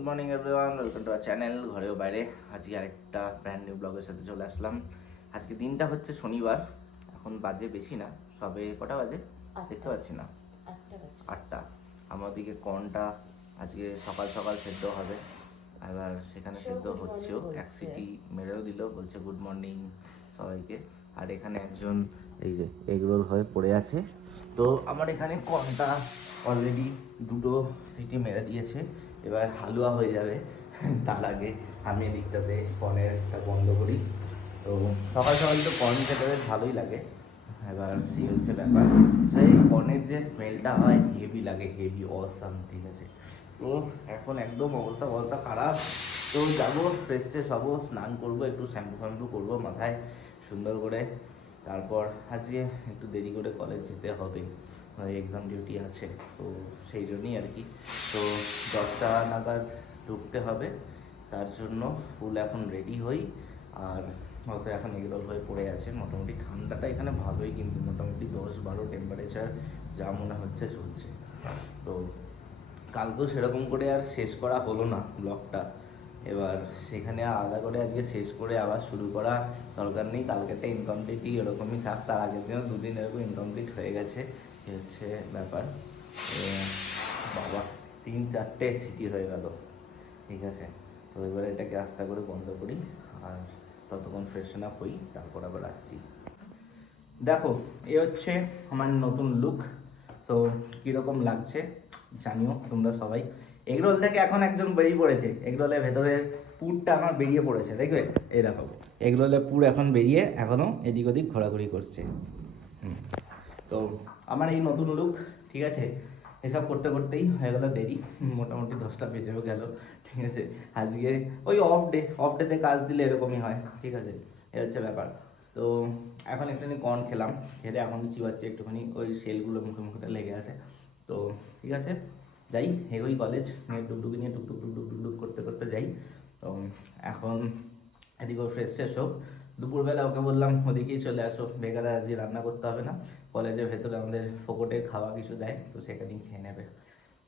Good morning everyone, welcome to our channel ঘরেও বাইরে। আজকে আরেকটা ব্র্যান্ড নিউ ব্লগের সাথে চলে আসলাম। আজকে দিনটা হচ্ছে শনিবার, এখন বাজে বেশি না, সবে কটা বাজে দেখতে পাচ্ছি না, 8টা। আমার দিকে কর্নটা আজকে সকাল সকাল সেদ্ধ হবে, এবার সেখানে সেদ্ধ হচ্ছেও, এক সিটি মেরেও দিল, বলছে গুড মর্নিং সবাইকে। আর এখানে একজন এই যে এগরোল হয়ে পড়ে আছে। তো আমার এখানে কর্নটা অলরেডি 2টো সিটি মেরে দিয়েছে, এবার হালুয়া হয়ে যাবে। তার আগে আমি এদিকটাতে কর্নের একটা বন্ধ করি। তো সকাল সকাল তো কর্ন খেতে বেশ ভালোই লাগে। এবার সেই হচ্ছে ব্যাপার, সেই কর্নের যে স্মেলটা হয় হেভি লাগে, হেভি অসাম, ঠিক আছে। তো এখন একদম অবস্থা খারাপ। তো যাবো ফ্রেশ ট্রেশ হবো, স্নান করবো, একটু শ্যাম্পু ফ্যাম্পু করবো মাথায় সুন্দর করে। তারপর আজকে একটু দেরি করে কলেজ যেতে হবে, এক্সাম ডিউটি আছে, তো সেই জন্যই আর কি। তো 10টা নাগাদ ঢুকতে হবে, তার জন্য ফুল এখন রেডি হই। আর হয়তো এখন এগরোল হয়ে পড়ে আছে। মোটামুটি ঠান্ডাটা এখানে ভালোই, কিন্তু মোটামুটি 10-12 টেম্পারেচার যা মনে হচ্ছে চলছে। তো কালকেও সেরকম করে আর শেষ করা হলো না ব্লগটা, এবার সেখানে আলাদা করে আজকে শেষ করে আবার শুরু করা দরকার নেই। কালকেরটা ইনকমপ্লিটই এরকমই থাক, তার আগের দিনও 2 দিন এরকম ইনকমপ্লিট হয়ে গেছে, এ হচ্ছে ব্যাপার। বাবা 3-4টে সিটি হয়ে গেল, ঠিক আছে। তো এবার এটাকে আস্তে করে বন্ধ করি, আর ততক্ষণ ফ্রেশন আপ হই, তারপর আবার আসছি। দেখো, এ হচ্ছে আমার নতুন লুক। তো কীরকম লাগছে জানিও তোমরা সবাই। এগরোল থেকে এখন একজন বেরিয়ে পড়েছে, এগরোলের ভেতরের পুরটা আমার বেরিয়ে পড়েছে, দেখবে এই দেখো, এগরোলের পুর এখন বেরিয়ে এখনও এদিক ওদিক ঘোরাঘুরি করছে। তো আমার এই নতুন লুক, ঠিক আছে। এসব করতে করতেই হয়ে গেল দেরি, মোটামুটি 10টা বেজেও গেল, ঠিক আছে। আজকে ওই অফ ডেতে কাজ দিলে এরকমই হয়, ঠিক আছে। এ হচ্ছে ব্যাপার। তো এখন একটুখানি কর্ন খেলাম, খেলে এখন চিবাচ্ছি একটুখানি, ওই সেলগুলো মুখে মুখে লেগে আছে। তো ঠিক আছে, যাই এগোই কলেজ নিয়ে, টুকটুকি নিয়ে টুকটুক টুকটুক টুকটুক করতে করতে যাই। তো এখন এদিকেও ফ্রেশ ট্রেশ হোক। দুপুরবেলা ওকে বললাম ওদিকেই চলে আসো, বেকারে আজকে রান্না করতে হবে না, কলেজের ভেতরে আমাদের ফোকটে খাওয়া কিছু দেয়, তো সেখানেই খেয়ে নেবে।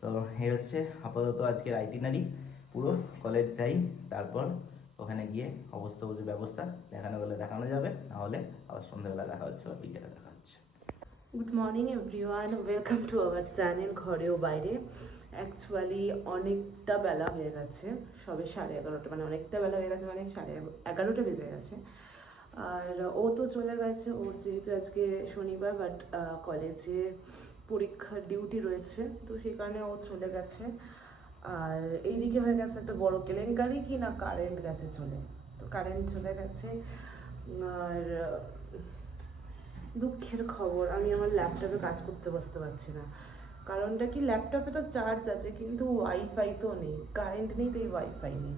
তো এই হচ্ছে আপাতত আজকের আইটিনারি। পুরো কলেজ যাই, তারপর ওখানে গিয়ে অবস্থা বুঝে ব্যবস্থা, দেখানো গেলে দেখানো যাবে, নাহলে আবার সন্ধ্যাবেলা দেখা হচ্ছে বা বিকেলে দেখা হচ্ছে। Good morning everyone, welcome to our channel ঘরেও বাইরে। অ্যাকচুয়ালি অনেকটা বেলা হয়ে গেছে, সবে 11:30, মানে অনেকটা বেলা হয়ে গেছে, মানে 11:30 বেজে গেছে। আর ও তো চলে গেছে, ওর যেহেতু আজকে শনিবার, বাট কলেজে পরীক্ষার ডিউটি রয়েছে, তো সেই কারণে ও চলে গেছে। আর এইদিকে হয়ে গেছে একটা বড় কেলেঙ্কারি, কি না কারেন্ট গেছে চলে, তো কারেন্ট চলে গেছে। আর দুঃখের খবর, আমি আমার ল্যাপটপে কাজ করতে বসতে পারছি না। কারণটা কি, ল্যাপটপে তো চার্জ আছে কিন্তু ওয়াইফাই তো নেই, কারেন্ট নেই, তো এই ওয়াইফাই নেই।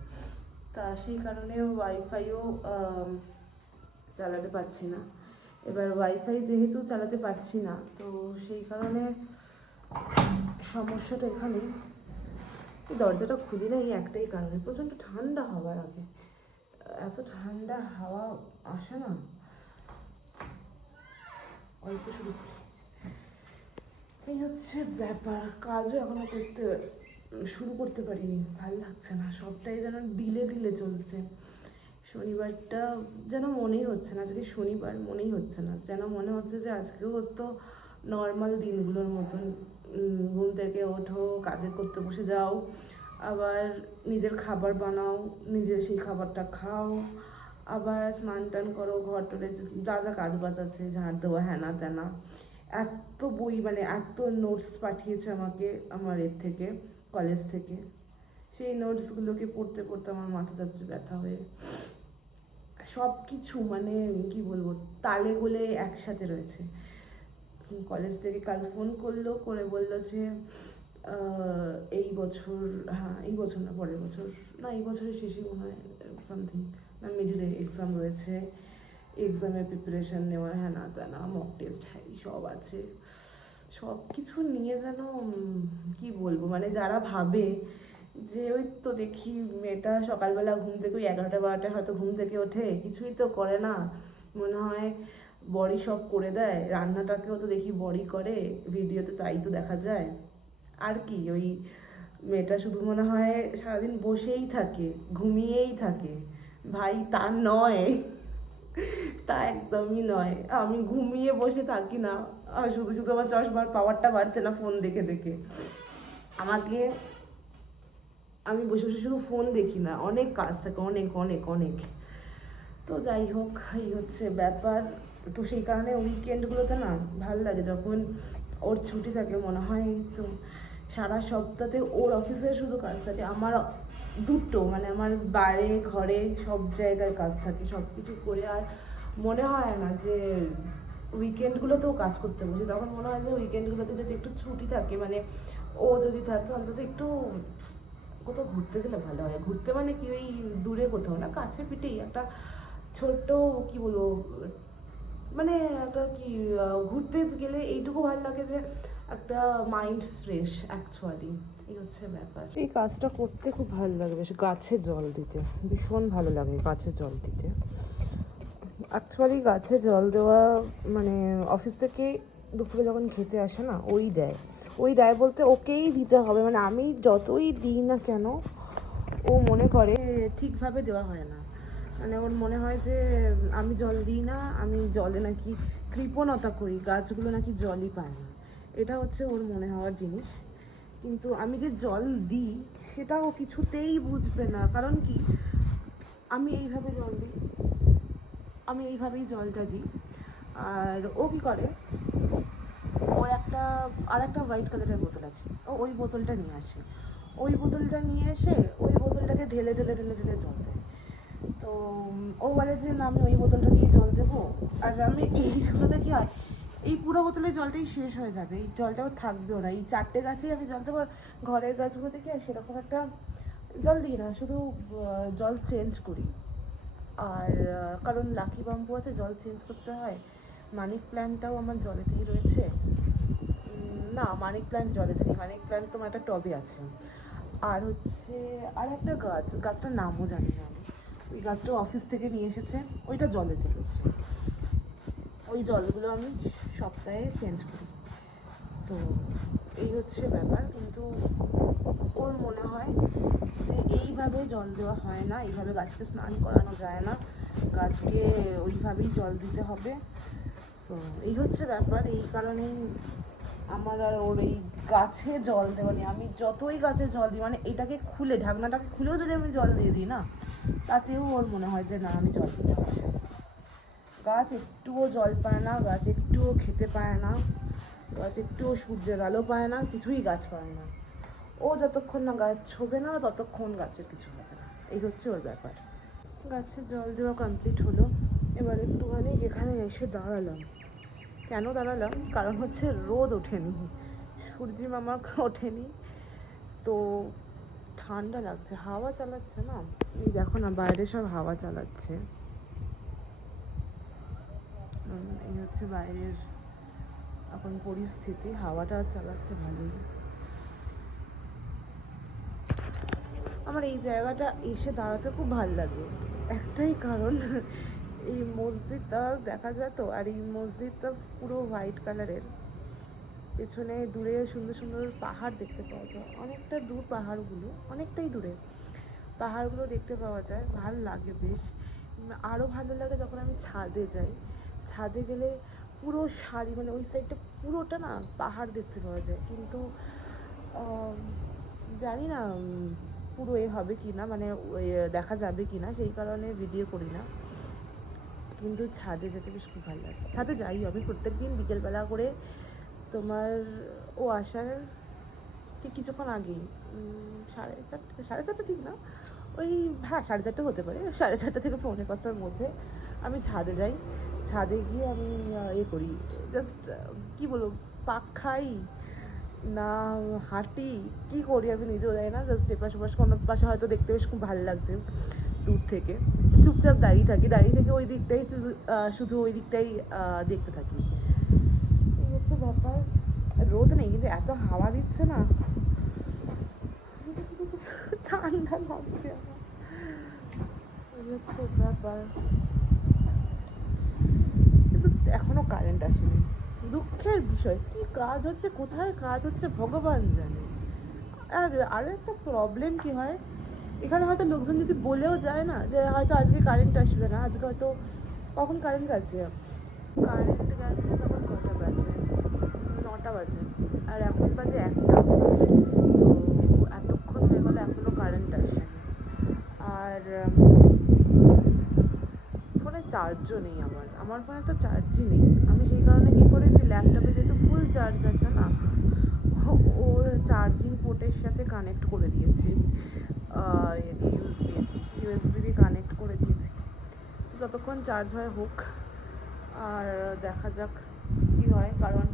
তা সেই কারণে ওয়াইফাইও চালাতে পারছি না। এবার ওয়াইফাই যেহেতু চালাতে পারছি না, তো সেই কারণে সমস্যাটা এখানে। এই দরজাটা খুলি না এই একটাই কারণে, প্রচণ্ড ঠান্ডা হওয়ার আগে এত ঠান্ডা হাওয়া আসে না, অল্প শুরু করি। এই হচ্ছে ব্যাপার, কাজও এখনো শুরু করতে পারিনি, ভালো লাগছে না, সবটাই যেন ডিলে ডিলে চলছে। শনিবারটা যেন মনেই হচ্ছে না, আজকে শনিবার মনেই হচ্ছে না, যেন মনে হচ্ছে যে আজকেও তো নর্মাল দিনগুলোর মতন। ঘুম থেকে ওঠো, কাজে করতে বসে যাও, আবার নিজের খাবার বানাও, নিজে সেই খাবারটা খাও, আবার স্নান টান করো, ঘর টরে যা যা কাজ বাজ আছে, ঝাড় দেওয়া, হ্যানা ত্যানা। এত বই, মানে এত নোটস পাঠিয়েছে আমাকে আমার এর থেকে, কলেজ থেকে। সেই নোটসগুলোকে পড়তে পড়তে আমার মাথা যাচ্ছে ব্যথা হয়ে। সব কিছু মানে কি বলবো, তালে গোলে একসাথে রয়েছে। কলেজ থেকে কাল ফোন করলো, করে বললো যে এই বছর, হ্যাঁ এই বছর না পরের বছর, না এই বছরের শেষে মনে হয় সামথিং, না মিডিলে এক্সাম রয়েছে, এক্সামের প্রিপারেশান নেওয়া, হ্যাঁ না তা না, মক টেস্ট, হ্যাঁ সব আছে। সব কিছু নিয়ে যেন কি বলবো, মানে যারা ভাবে যে ওই তো দেখি মেয়েটা সকালবেলা ঘুম থেকে ওই 11টা-12টায় হয়তো ঘুম থেকে ওঠে, কিছুই তো করে না, মনে হয় বড়ি সব করে দেয়, রান্নাটাকেও তো দেখি বড়ি করে ভিডিওতে, তাই তো দেখা যায়। আর কি ওই মেয়েটা শুধু মনে হয় সারাদিন বসেই থাকে, ঘুমিয়েই থাকে। ভাই তা নয়, তা একদমই নয়। আমি ঘুমিয়ে বসে থাকি না, আর শুধু শুধু আমার চশমার পাওয়ারটা বাড়ছে না ফোন দেখে দেখে। আমাকে, আমি বসে বসে শুধু ফোন দেখি না, অনেক কাজ থাকে, অনেক অনেক অনেক। তো যাই হোক, এই হচ্ছে ব্যাপার। তো সেই কারণে উইকেন্ডগুলোতে না ভালো লাগে, যখন ওর ছুটি থাকে মনে হয় তো সারা সপ্তাহে ওর অফিসে শুধু কাজ থাকে, আমার দুটো মানে আমার বাইরে ঘরে সব জায়গায় কাজ থাকে, সব কিছু করে আর মনে হয় না যে উইকেন্ডগুলোতেও কাজ করতে বসে। তখন মনে হয় যে উইকেন্ডগুলোতে যদি একটু ছুটি থাকে, মানে ও যদি থাকে অন্তত একটু কোথাও ঘুরতে গেলে ভালো হয়। ঘুরতে মানে কি ওই দূরে কোথাও না, কাছে পিঠেই একটা ছোট্ট, কি বলবো, মানে একটা কি ঘুরতে গেলে এইটুকু ভালো লাগে যে একটা মাইন্ড ফ্রেশ অ্যাকচুয়ালি। এই হচ্ছে ব্যাপার। এই কাজটা করতে খুব ভালো লাগে, বেশ গাছে জল দিতে ভীষণ ভালো লাগে, গাছে জল দিতে। অ্যাকচুয়ালি গাছে জল দেওয়া মানে অফিস থেকে দুপুরে যখন খেতে আসে না, ওই দেয় বলতে ওকেই দিতে হবে, মানে আমি যতই দিই না কেন ও মনে করে ঠিকভাবে দেওয়া হয় না। মানে ওর মনে হয় যে আমি জল দিই না, আমি জলে নাকি কৃপণতা করি, গাছগুলো নাকি জলই পায় না। এটা হচ্ছে ওর মনে হওয়ার জিনিস। কিন্তু আমি যে জল দিই সেটা ও কিছুতেই বুঝবে না। কারণ কি, আমি এইভাবে জল দিই, আমি এইভাবেই জলটা দিই। আর ও কী করে, ওর একটা হোয়াইট কালারের বোতল আছে, ও ওই বোতলটা নিয়ে আসে। ওই বোতলটা নিয়ে এসে ওই বোতলটাকে ঢেলে ঢেলে ঢেলে ঢেলে জল দেয়। তো ও বলে যে না, আমি ওই বোতলটা দিয়ে জল দেবো। আর আমি এইগুলোতে কী হয়, এই পুরো বোতলের জলটাই শেষ হয়ে যাবে, এই জলটা আর থাকবেও না। এই 4টে গাছেই আমি জল দেবো। আর ঘরের গাছগুলোতে কি হয়, সেরকম একটা জল দিই না, শুধু জল চেঞ্জ করি। আর কারণ লাকি বাম্বু আছে, জল চেঞ্জ করতে হয়। মানি প্ল্যান্টটাও আমার জলেতেই রয়েছে। না, মানি প্ল্যান্ট জলেতে নেই, মানি প্ল্যান্ট তোমার একটা টবে আছে। আর হচ্ছে আর একটা গাছটার নামও জানি না আমি। ওই গাছটা অফিস থেকে নিয়ে এসেছে, ওইটা জলেতে রয়েছে। ওই জলগুলো আমি সপ্তাহে চেঞ্জ করি। তো এই হচ্ছে ব্যাপার। কিন্তু ওর মনে হয় যে এইভাবে জল দেওয়া হয় না, এইভাবে গাছকে স্নান করানো যায় না, গাছকে ওইভাবেই জল দিতে হবে। সো এই হচ্ছে ব্যাপার। এই কারণেই আমার আর ওর এই গাছে জল দেওয়া নেই। আমি যতই গাছে জল দিই, মানে এটাকে খুলে, ঢাকনাটাকে খুলেও যদি আমি জল দিয়ে দিই না, তাতেও ওর মনে হয় যে না, আমি জল দিতে হচ্ছে। গাছ একটুও জল পায় না, গাছ একটুও খেতে পায় না, গাছ একটুও সূর্যের আলো পায় না, কিছুই গাছ পায় না। ও যতক্ষণ না গাছ ছোবে না, ততক্ষণ গাছের কিছু হবে না। এই হচ্ছে ওর ব্যাপার। গাছে জল দেওয়া কমপ্লিট হলো। এবার একটুখানি এখানে এসে দাঁড়ালাম। কেন দাঁড়ালাম? কারণ হচ্ছে রোদ ওঠেনি, সূর্যি মামা ওঠেনি, তো ঠান্ডা লাগছে। হাওয়া চালাচ্ছে না, এই দেখো না, বাইরে সব হাওয়া চালাচ্ছে। এই হচ্ছে বাইরের এখন পরিস্থিতি, হাওয়াটা চালাচ্ছে ভালোই। আমার এই জায়গাটা এসে দাঁড়াতে খুব ভালো লাগে, একটাই কারণ, এই মসজিদটা দেখা যায় তো, আর এই মসজিদটা পুরো হোয়াইট কালারের। পেছনে দূরে সুন্দর সুন্দর পাহাড় দেখতে পাওয়া যায়, অনেকটা দূর পাহাড়গুলো, অনেকটাই দূরে পাহাড়গুলো দেখতে পাওয়া যায়, ভাল লাগে বেশ। আরও ভালো লাগে যখন আমি ছাদে যাই। ছাদে গেলে পুরো সারি, মানে ওই সাইডটা পুরোটা না পাহাড় দেখতে পাওয়া যায়। কিন্তু জানি না পুরো হবে কি না, মানে ওই দেখা যাবে কি না, সেই কারণে ভিডিও করি না। কিন্তু ছাদে যেতে বেশ খুব ভালো লাগে। ছাদে যাই আমি প্রত্যেক দিন বিকেলবেলা করে, তোমার ও আসার ঠিক কিছুক্ষণ আগেই, 4:30 ঠিক না, ওই হ্যাঁ 4:30 হতে পারে, 4:30 থেকে 4:45টার মধ্যে আমি ছাদে যাই। ছাদে গিয়ে আমি করি, জাস্ট কী বলবো, পাক খাই না হাঁটি, কী করি আমি নিজেও জানি না, জাস্ট এপাশ ওপাশ কোনো পাশে হয়তো দেখতে বেশ খুব ভালো লাগছে দূর থেকে, চুপচাপ দাঁড়িয়ে থেকে ওই দিকটাই শুধু ওই দিকটাই দেখতে থাকি। এই হচ্ছে ব্যাপার। রোদ নেই কিন্তু এত হাওয়া দিচ্ছে না, ঠান্ডা লাগছে আমার। এই হচ্ছে ব্যাপার। কিন্তু এখনো কারেন্ট আসেনি, দুঃখের বিষয়। কি কাজ হচ্ছে, কোথায় কাজ হচ্ছে ভগবান জানে। আর আরও একটা প্রবলেম কি হয়, এখানে হয়তো লোকজন যদি বলেও যায় না যে হয়তো আজকে কারেন্ট আসবে না, আজকে হয়তো কখন কারেন্ট গেছে তখন কটা বাজে, 9টা বাজে, আর এখন বাজে 1টা। তো এতক্ষণ হয়ে গেলো এখনও কারেন্ট আসেনি। আর ফোনে চার্জও নেই, আমার ফোনে তো চার্জই নেই। আমি সেই কারণে কী করেছি, ল্যাপটপে যেহেতু ফুল চার্জ আছে না, ওর চার্জিং পোর্টের সাথে কানেক্ট করে দিয়েছি, ইউএসবি দিয়ে কানেক্ট করে দিয়েছি। যতক্ষণ চার্জ হয় হোক, আর দেখা যাক কী হয়। কারণ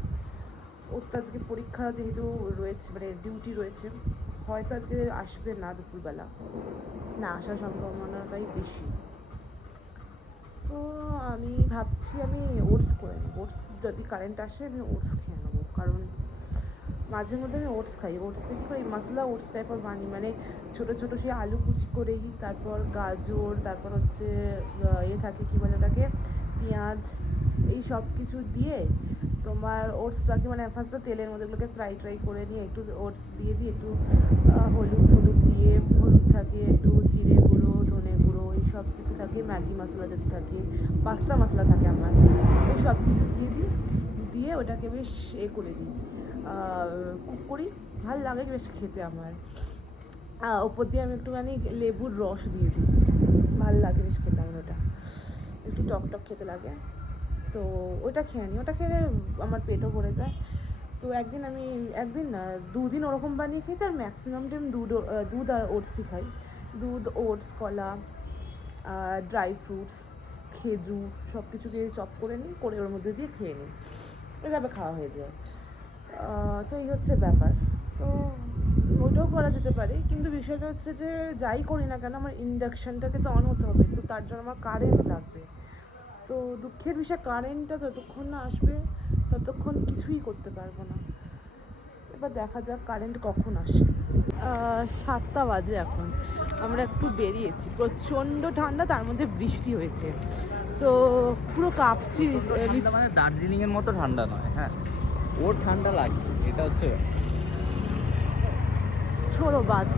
ওর তো আজকে পরীক্ষা যেহেতু রয়েছে, মানে ডিউটি রয়েছে, হয়তো আজকে আসবে না দুপুরবেলা, না আসার সম্ভাবনাটাই বেশি। তো আমি ভাবছি আমি ওটস করে নেব, ওটস যদি কারেন্ট আসে আমি ওটস খেয়ে নেবো। কারণ মাঝে মধ্যে আমি ওটস খাই, ওটসকে কী করি মশলা ওটস টাইপের বানি, মানে ছোটো ছোটো সেই আলু কুচি করেই, তারপর গাজর, তারপর হচ্ছে থাকে কী বলে ওটাকে, পেঁয়াজ, এই সব কিছু দিয়ে তোমার ওটসটাকে মানে ফার্স্টে তেলের মধ্যে ওগুলোকে ফ্রাই করে নিয়ে একটু ওটস দিয়ে একটু হলুদ দিয়ে, হলুদ থাকে, একটু জিরে গুঁড়ো, ধনে গুঁড়ো, এই সব কিছু থাকে, ম্যাগি মশলা যদি থাকে, পাস্তা মশলা থাকে আমার, এই সব কিছু দিয়ে ওটাকে বেশ করে দিই, কুক করি, ভাল লাগে বেশ খেতে আমার। ওপর দিয়ে আমি একটুখানি লেবুর রস দিয়ে দিই, ভাল লাগে বেশ খেতে আমার, ওটা একটু টক খেতে লাগে। তো ওটা খেয়ে নিই, ওটা খেলে আমার পেটও ভরে যায়। তো একদিন না 2 দিন ওরকম বানিয়ে খেয়েছি, আর ম্যাক্সিমাম টাইম দুধ আর ওটসই খাই। দুধ, ওটস, কলা, ড্রাই ফ্রুটস, খেজুর সব কিছু দিয়ে চপ করে নিই, করে ওর মধ্যে দিয়ে খেয়ে নিই, এভাবে খাওয়া হয়ে যায়। তো এই হচ্ছে ব্যাপার। তো ওটাও করা যেতে পারে, কিন্তু বিষয়টা হচ্ছে যে যাই করি না কেন আমার ইন্ডাকশানটাকে তো অন হতে হবে, তো তার জন্য আমার কারেন্ট লাগবে। তো দুঃখের বিষয় কারেন্টটা যতক্ষণ না আসবে ততক্ষণ কিছুই করতে পারবো না। এবার দেখা যাক কারেন্ট কখন আসে। 7টা বাজে এখন, আমরা একটু বেরিয়েছি, প্রচণ্ড ঠান্ডা, তার মধ্যে বৃষ্টি হয়েছে, তো পুরো কাঁপছি। মানে দার্জিলিংয়ের মতো ঠান্ডা নয়, হ্যাঁ ওর ঠান্ডা লাগছে, এটা হচ্ছে ছোড়ো বাদ,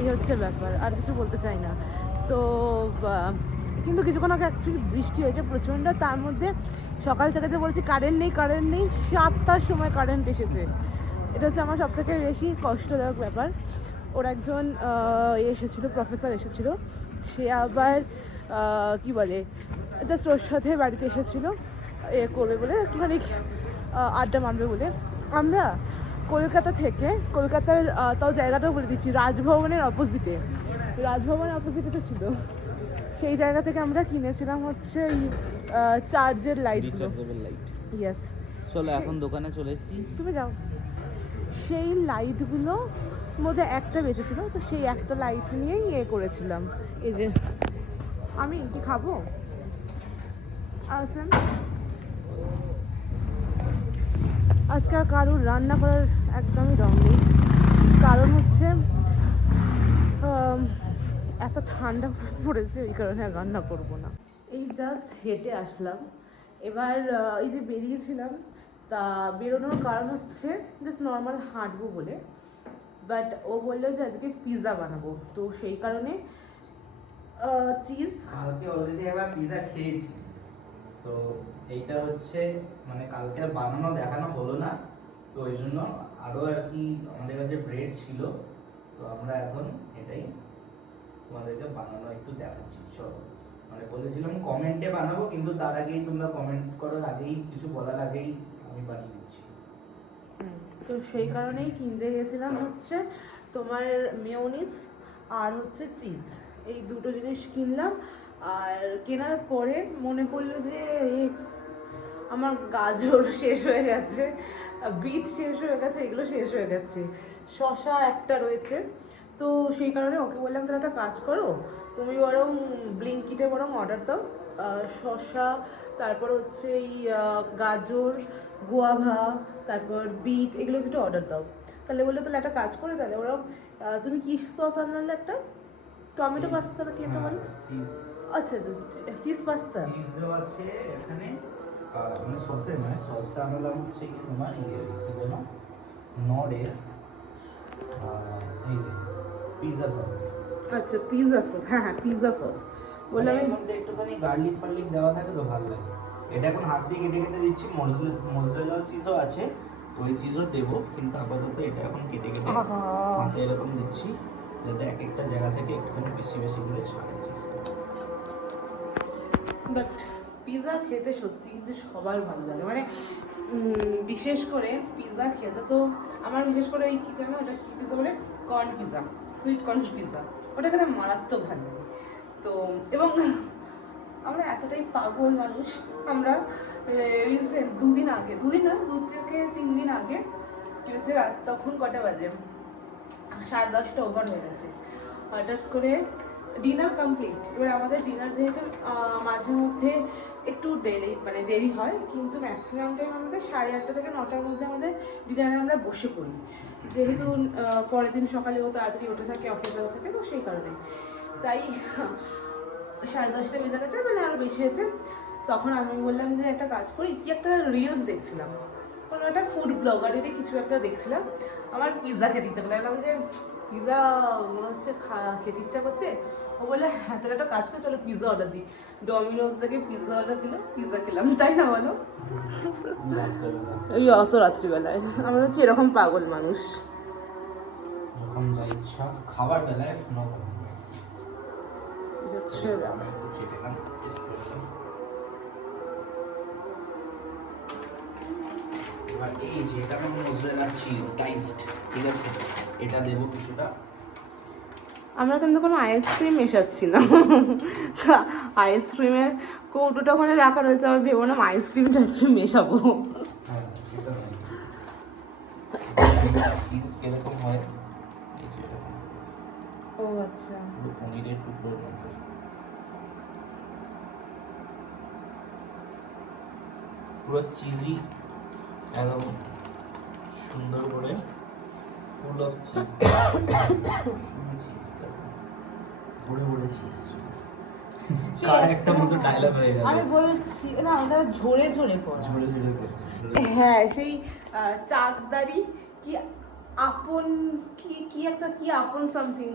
এই হচ্ছে ব্যাপার, আর কিছু বলতে চাই না। তো কিন্তু কিছুক্ষণ আগে অ্যাকচুয়ালি বৃষ্টি হয়েছে প্রচণ্ড, তার মধ্যে সকাল থেকে যে বলছি কারেন্ট নেই 7টার সময় কারেন্ট এসেছে। এটা হচ্ছে আমার সবথেকে বেশি কষ্টদায়ক ব্যাপার। ওর একজন এসেছিলো, প্রফেসর এসেছিলো, সে আবার কি বলে জাস্ট ওর সাথে বাড়িতে এসেছিলো করবে বলে, একটুখানি আড্ডা মারবে বলে। আমরা কলকাতার তাও জায়গাটাও বলে দিচ্ছি, রাজভবনের অপোজিটে ছিল, সেই জায়গা থেকে আমরা কিনেছিলাম হচ্ছে চার্জের লাইট। ইয়েস, চলো এখন দোকানে চলে এসেছি, তুমি যাও। সেই লাইটগুলো মধ্যে একটা বেঁচেছিল, তো সেই একটা লাইট নিয়েই করেছিলাম। এই যে আমি কি খাবো, আজকে আর কারোর রান্না করার একদমই দম নেই, কারণ হচ্ছে এত ঠান্ডা পড়েছে, ওই কারণে আর রান্না করবো না। এই জাস্ট হেঁটে আসলাম, এবার এই যে বেরিয়েছিলাম, তা বেরোনোর কারণ হচ্ছে জাস্ট নর্মাল হাঁটবো বলে, বাট ও বললো যে আজকে পিৎজা বানাবো, তো সেই কারণে চিজ, কালকে অলরেডি একবার পিৎজা খেয়েছি, তো এইটা হচ্ছে মানে কালকে বানানো দেখানো হলো না, তো ওই জন্য আরও আর কি আমাদের কাছে ব্রেড ছিল, তো আমরা এখন এটাই তোমাদেরকে বানানো একটু দেখাচ্ছি। চলো, মানে বলেছিলাম কমেন্টে বানাবো, কিন্তু তার আগেই তোমরা কমেন্ট করার আগেই, কিছু বলার আগেই আমি বানিয়ে দিচ্ছি। তো সেই কারণেই কিনতে গেছিলাম হচ্ছে তোমার মেয়োনিজ আর হচ্ছে চিজ, এই দুটো জিনিস কিনলাম। আর কেনার পরে মনে পড়লো যে আমার গাজর শেষ হয়ে গেছে, বিট শেষ হয়ে গেছে, এগুলো শেষ হয়ে গেছে, শসা একটা রয়েছে। তো সেই কারণে ওকে বললাম তাহলে একটা কাজ করো, তুমি বরং ব্লিঙ্কিটে বরং অর্ডার দাও, শসা, তারপর হচ্ছে এই গাজর, গোয়াভা, তারপর বিট, এগুলো একটু অর্ডার দাও। তাহলে বললো তাহলে একটা কাজ করে, তাহলে ওরকম তুমি কি সস আনলে, একটা টমেটো পাস্তা না কি একটা বলো, আচ্ছা আচ্ছা চিজ পাস্তা, চিজও আছে এখানে, মানে সসে নয়, সসটা আনলাম হচ্ছে কি তোমার ইয়ে কি বলো, নরের এই যে পিৎজা সস, আচ্ছা পিৎজা সস, হ্যাঁ হ্যাঁ পিৎজা সস বললাম। এর মধ্যে একটুখানি গার্লিক ফার্লিক দেওয়া থাকে তো ভালো লাগে। এটা এখন হাত দিয়ে কেটে কেটে দিচ্ছি, মোজরেলা চিজও আছে, ওই চিজও দেবো, কিন্তু আপাতত এটা এখন কেটে কেটে হাতে এরকম দিচ্ছি, যাতে এক একটা জায়গা থেকে একটুখানি বেশি বেশি করে ছাড়ে চিজটা। বাট পিৎজা খেতে সত্যি কিন্তু সবার ভালো লাগে, মানে বিশেষ করে পিৎজা খেতে তো আমার বিশেষ করে ওই কি জানো ওটা কি পিৎজা বলে, corn pizza, sweet corn pizza, ওটা খেতে মারাত্মক ভালো লাগে। তো এবং আমরা এতটাই পাগল মানুষ, আমরা রিসেন্ট দুদিন না 2 থেকে 3 দিন আগে কি হচ্ছে, রাত তখন কটা বাজে, 10:30 ওভার হয়ে গেছে, হঠাৎ করে ডিনার কমপ্লিট। এবার আমাদের ডিনার যেহেতু মাঝে মধ্যে একটু দেরি হয়, কিন্তু ম্যাক্সিমাম টাইম আমাদের 8:30 থেকে 9টার মধ্যে আমাদের ডিনারে আমরা বসে পড়ি, যেহেতু পরের দিন সকালে ও তাড়াতাড়ি উঠে থাকে, অফিসে থাকে, তো সেই কারণে তাই 10:30 বেজে গেছে, মানে আরও বেশি হয়েছে। তখন আমি বললাম যে একটা কাজ করি, কি একটা রিলস দেখছিলাম, কোনো একটা ফুড ব্লগারেরই কিছু একটা দেখছিলাম, আমার পিৎজা খেতে ইচ্ছা করলাম যে পিৎজা মনে হচ্ছে খেতে ইচ্ছা করছে। ও বললে হ্যাঁ তাহলে একটা কাজ করে চলো পিৎজা অর্ডার দিই, ডমিনোজ থেকে পিৎজা অর্ডার দিল, পিৎজা খেলাম, তাই না বলো? ওই অত রাত্রিবেলায় আমরা হচ্ছে এরকম পাগল মানুষ, যখন যা ইচ্ছা খাবার বেলায় নো কম্প্রোমাইজ। হচ্ছে আমি একটু চেটে নাম টেস্ট করে নিলাম। এবার এই যে এটা হলো মোজরেলা চিজ ডাইসড, ঠিক আছে, এটা দেবো কিছুটা। আমরা কিন্তু কোনো আইসক্রিম মেশাচ্ছি না, আইসক্রিমের কৌটোটা ওখানে রাখা রয়েছে, আমার ভেবো না আইসক্রিমটা মেশাবো। হ্যাঁ সেটা নয়, চিজ কিরকম হয় এই যে এরকম, ও আচ্ছা, পুরো পনিরের টুকরোর মতো, পুরো চিজি, একদম সুন্দর করে ফুল অফ চিজ, শুধু চিজ, ভরে ভরে চিজ। কার একটা মতো ডায়লগ হয়ে গেল, আমি বলছি না ওটা ঝরে ঝরে পড়ে, ঝরে ঝরে পড়ছে। হ্যাঁ সেই চাকদারি কি আপন কি কি একটা কি আপন সামথিং,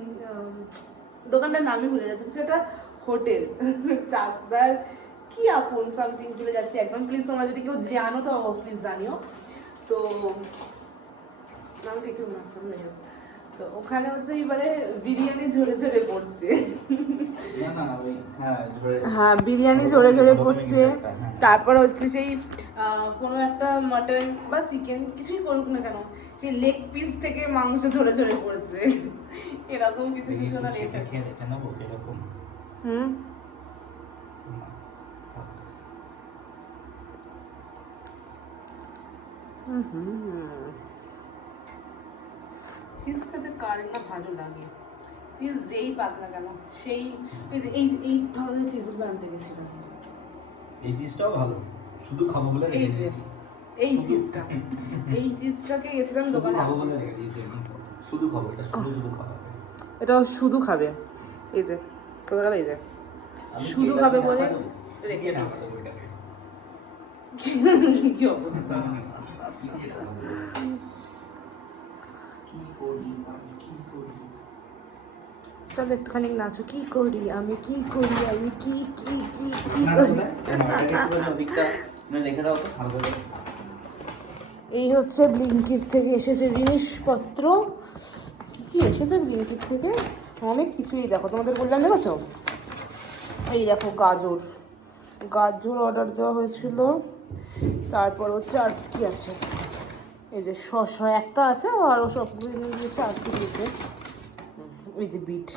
দোকানটার নামই ভুলে যাচ্ছে, কিছু একটা হোটেল, চাকদার কি আপন সামথিং ভুলে যাচ্ছি একদম, প্লিজ তোমরা যদি কেউ জানো তো প্লিজ জানিও। তো নামটা একটু মাসাম লাগে, তো ওখানে হচ্ছে এবারে বিরিয়ানি ঝরে ঝরে পড়ছে, হ্যাঁ বিরিয়ানি ঝরে ঝরে পড়ছে, তারপর হচ্ছে সেই কোনো একটা মাটন বা চিকেন কিছুই করুক না কেন, সেই লেগ পিস থেকে মাংস ঝরে ঝরে পড়ছে, এরকম কিছু কিছু না রেখে হুম চিজ খেতে কার না ভালো লাগে, চিজ যেই পাক না কেন, সেই এই ধরনের চিজগুলো আনতে গেছিলাম, এই চিজটাও ভালো, শুধু খাবো বলে রেখে দিয়েছি, এই চিজটাকে গেছিলাম দোকানে, খাবো বলে রেখে দিয়েছি, শুধু খাবো, এটা শুধু শুধু খাবো, এটা শুধু খাবে, এই যে কোথাকার এই যে শুধু খাবে বলে রেখে দিয়েছি, কি অবস্থা, চল একটুখানি নাচো, কি করি আমি কি করি আমি কি কি কি কি করি। এই হচ্ছে ব্লিঙ্কিট থেকে এসেছে জিনিসপত্র, কি এসেছে ব্লিঙ্কিট থেকে অনেক কিছুই, দেখো তোমাদের বললাম দেখেছো, এই দেখো গাজর অর্ডার দেওয়া হয়েছিল, তারপর হচ্ছে আর কি আছে, এই যে শসা একটা আছে, আরও সবগুলো নিয়ে দিয়েছে, আর কি দিয়েছে, এই যে বিট,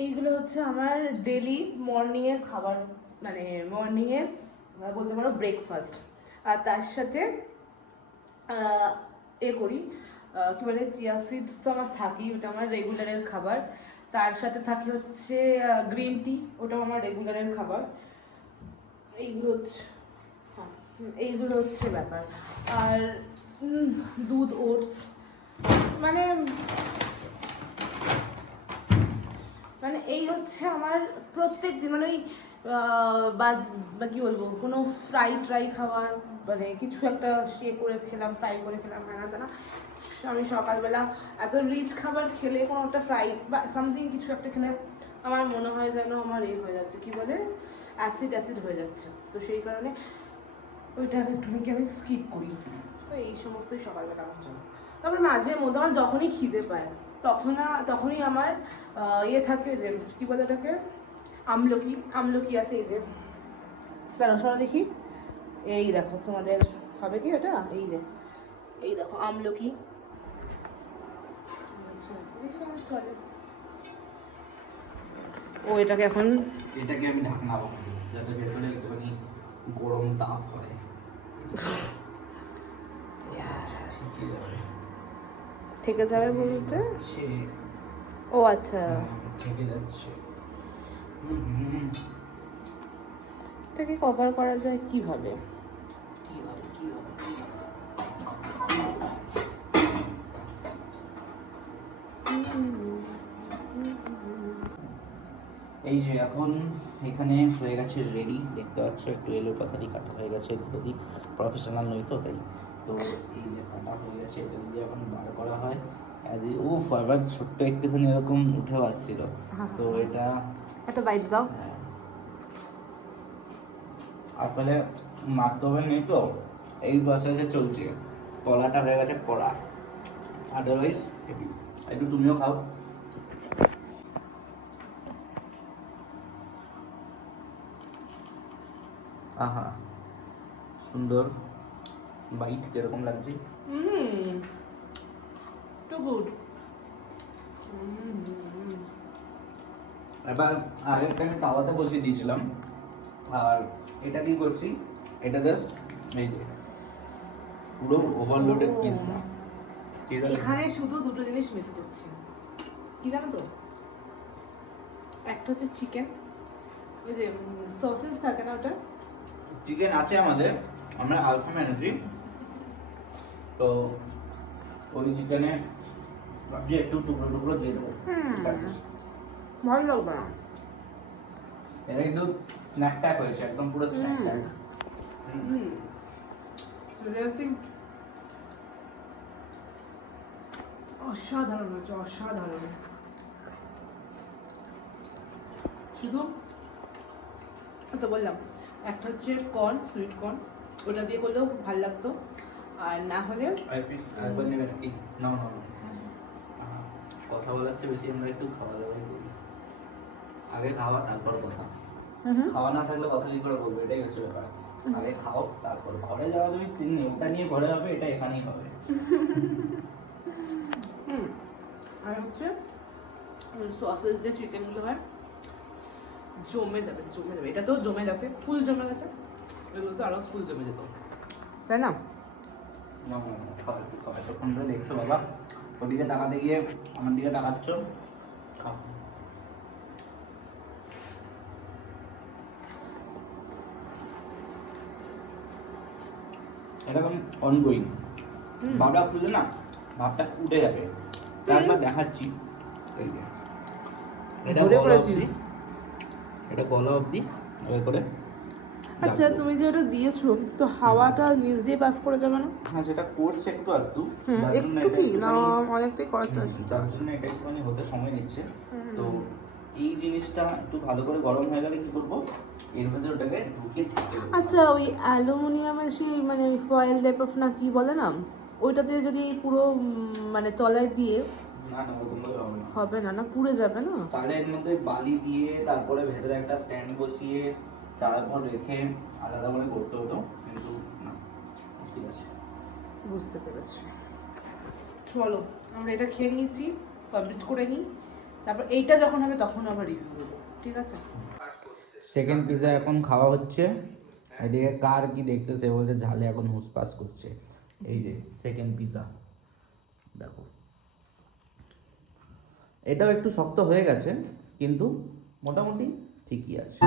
এইগুলো হচ্ছে আমার ডেলি মর্নিংয়ের খাবার, মানে মর্নিংয়ের বলতে পারো ব্রেকফাস্ট, আর তার সাথে এ করি কি বলে চিয়া সিডস তো আমার থাকেই, ওটা আমার রেগুলারের খাবার, তার সাথে থাকে হচ্ছে গ্রিন টি, ওটাও আমার রেগুলারের খাবার, এইগুলো হচ্ছে ব্যাপার, আর দুধ ওটস, মানে এই হচ্ছে আমার প্রত্যেক দিন, মানে ওই বা কি বলবো, কোনো ফ্রাই খাবার, মানে কিছু একটা করে খেলাম, ফ্রাই করে খেলাম, হ্যাঁ না আমি সকালবেলা এত রিচ খাবার খেলে কোনো একটা ফ্রাইড বা সামথিং কিছু একটা খেলে আমার মনে হয় যেন আমার হয়ে যাচ্ছে কি বলে অ্যাসিড হয়ে যাচ্ছে, তো সেই কারণে ওইটাকে একটুখানি আমি স্কিপ করি। তো এই সমস্তই সকালবেলা আমার জন্য। তারপর মাঝে মধ্যে আমার যখনই খিদে পায় তখনই আমার থাকে যে কী বলে ওটাকে আমলকি আছে, এই যে কেন সরো দেখি, এই দেখো তোমাদের হবে কি ওটা, এই দেখো আমলকি। আচ্ছা চলে ও এটাকে আমি ঢাকনাবো যাতে ভেতরে একটুখানি গরম তাপ হয়। থেকে যাবে বলতে ও আচ্ছা থেকে যাচ্ছে। এটাকে কভার করা যায় কিভাবে? এই যে এখন এখানে হয়ে গেছে রেডি, দেখতে পাচ্ছ একটু এলো পাতারি কাটা হয়ে গেছে, যদি প্রফেশনাল নই তো তাই। তো এই যে কাটা হয়ে গেছে, এটা দিয়ে এখন বার করা হয় অ্যাজ ই আবার ছোট্ট একটুখানি এরকম উঠেও আসছিল, তো এটা একটা বাইট দাও। আসলে মারতে হবে নেই তো, এই প্রসেসে চলছে। তলাটা হয়ে গেছে কড়া, আদারওয়াইজ একটু তুমিও খাও। আহা সুন্দর বাইট, কিরকম লাগছে? Too good. এবার আরেকটা আমি তাওয়াতে বসিয়ে দিয়েছিলাম, আর এটা কি করছি, এটা জাস্ট এই যে পুরো ওভারলোডেড পিৎজা। এখানে শুধু দুটো জিনিস মিস করছি, কি জানো তো? একটা হচ্ছে চিকেন, ওই যে সসেস থাকে না ওটা। চিকেন আছে আমাদের, আমরা আলফা এনেছি, তো ওই চিকেনে ভাবছি একটু টুকরো টুকরো দিয়ে দেবো। ভালো লাগবে না, এটা কিন্তু স্ন্যাক ট্যাক হয়েছে, একদম পুরো স্ন্যাক ট্যাক। অসাধারণ হচ্ছে, অসাধারণ। শুধু তো বললাম একটা হচ্ছে সুইট কর্ন, ওটা দিয়ে করলেও খুব ভালো লাগতো, আর না হলে একবার নেবে নাকি? নাও নাও, কথা বলার চেয়ে বেশি আমরা একটু খাওয়া দাওয়াই করি, আগে খাওয়া তারপর কথা। খাওয়া না থাকলে কথা কি করে বলবো, এটাই হচ্ছে ব্যাপার। আগে খাও তারপর ঘরে যাওয়া, তুমি সিন নেই, ওটা নিয়ে ঘরে হবে, এটা এখানেই হবে। আর হচ্ছে সসেস যে চিকেনগুলো হয় জমে যাবে, এটা তো জমে গেছে, ফুল জমে গেছে, এগুলো তো আরো ফুল জমে যেত, তাই না? খাওয়া তখন তো দেখছো বাবা, ওদিকে তাকাতে গিয়ে আমার দিকে তাকাচ্ছ, খাও। এরকম অনগোয়িং, ভাবটা খুললে না ভাবটা উঠে যাবে, একবার দেখাচ্ছি। এই যে এটা গলা অবধি এবার করে। আচ্ছা তুমি যে ওটা দিয়েছো, তো হাওয়াটা নিচ দিয়ে পাস করে যাবে না? হ্যাঁ সেটা করছে একটু আধটু, একটু কি না অনেকটাই করার চাইছি, তার জন্য এটা একটুখানি হতে সময় নিচ্ছে। তো এই জিনিসটা একটু ভালো করে গরম হয়ে গেলে কি করবো, এর ভেতরে ওটাকে ঢুকিয়ে ঢেকে দেবো। আচ্ছা ওই অ্যালুমিনিয়ামের সেই মানে ফয়েল টাইপ অফ না কি বলে না, ওইটাতে যদি পুরো মানে তলায় দিয়ে না না ওরকম ভাবে হবে না, হবে না, না পুড়ে যাবে না? তাহলে এর মধ্যে বালি দিয়ে তারপরে ভেতরে একটা স্ট্যান্ড বসিয়ে তারপর রেখে আলাদা করে করতে হতো, কিন্তু না, ঠিক আছে। বুঝতে পেরেছি। চলো আমরা এটা খেয়ে নিয়েছি, কমপ্লিট করে নিই, তারপর এইটা যখন হবে তখন আবার রিভিউ দেবো, ঠিক আছে? সেকেন্ড পিৎজা এখন খাওয়া হচ্ছে, এদিকে কার কি দেখছে সে বলছে ঝালে এখন হুসপাস করছে। এই যে সেকেন্ড পিৎজা দেখো, এটাও একটু শক্ত হয়ে গেছে কিন্তু মোটামুটি ঠিকই আছে।